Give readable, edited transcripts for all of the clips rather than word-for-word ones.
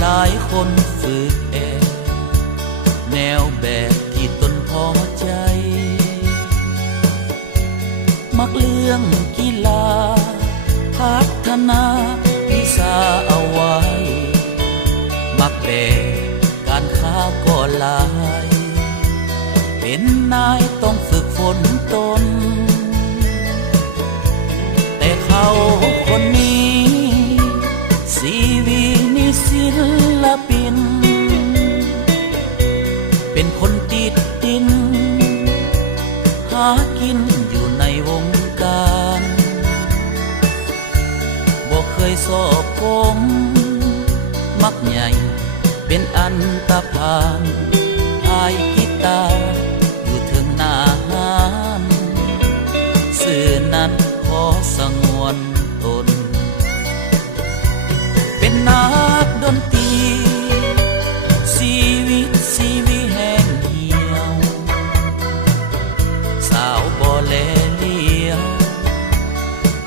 หลายคนฝึกแนวแบบที่ตนพอใจมักเรื่องกีฬาพัฒนาวิชาเอาไว้มักแบบการค้าก็หลายเป็นนายต้องฝึกฝนตนแต่เขาคนนี้ชีวิตนี่ศิลปินเป็นคนติดดินหากินอยู่ในวงการบ่เคยสอบกงมักใหญ่เป็นอันตรพานพายกีตาร์อยู่ถึงหน้าห้านสื่อนั้นขอสงวนตนเป็นนักดนตรีชีวิตแห้งเหี่ยวสาวบ่แลเลี้ยว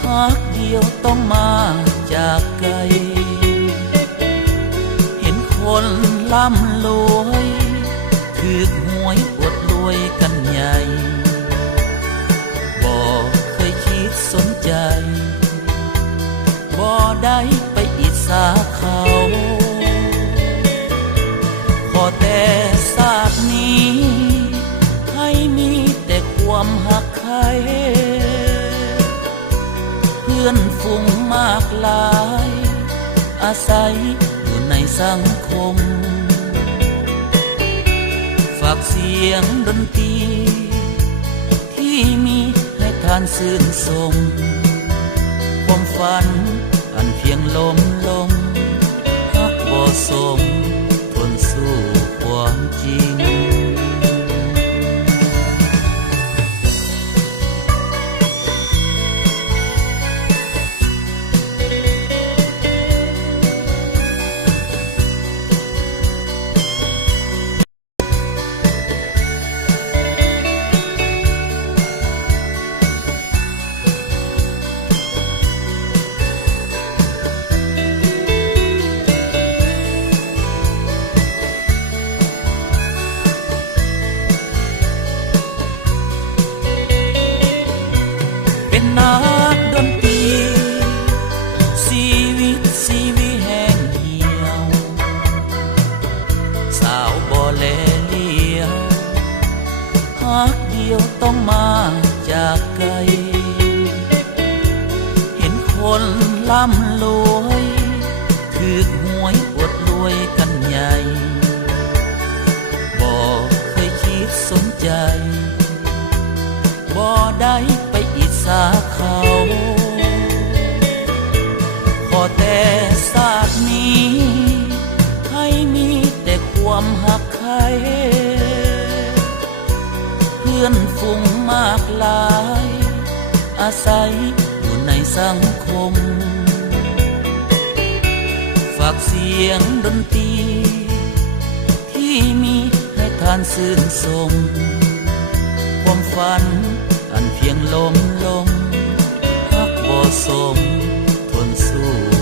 ฮักเดียวต้องมาจากไกลเห็นคนร่ำรวยถือหวยอวดรวยกันใหญ่บ่เคยคิดสนใจบ่ได้ไปอิจฉาเขาขอแต่ศาสตร์นี้ให้มีแต่ความหักใครเพื่อนฝูงมากลายอาศัยอยู่ในสังคมฝากเสียงดนตรีที่มีให้ท่านชื่นชมความฝันอันเพียงลมฮักบ่สมทนสู้ความจริงนักดนตรีชีวิตแห้งเหี่ยวสาวบ่แลเลี้ยวฮักเดียวต้องมาจากไกลเห็นคนร่ำรวยถือหวยอวดรวยกันใหญ่บ่เคยคิดสนใจบ่ได้ไปอิจฉาเขาขอแต่ศาสตร์นี้ให้มีแต่ความหักใครเพื่อนฝูงมากลายอาศัยอยู่ในสังคมฝากเสียงดนตรีที่มีให้ท่านชื่นชมความฝันอันเพียงลมฮักบ่สมทนสู้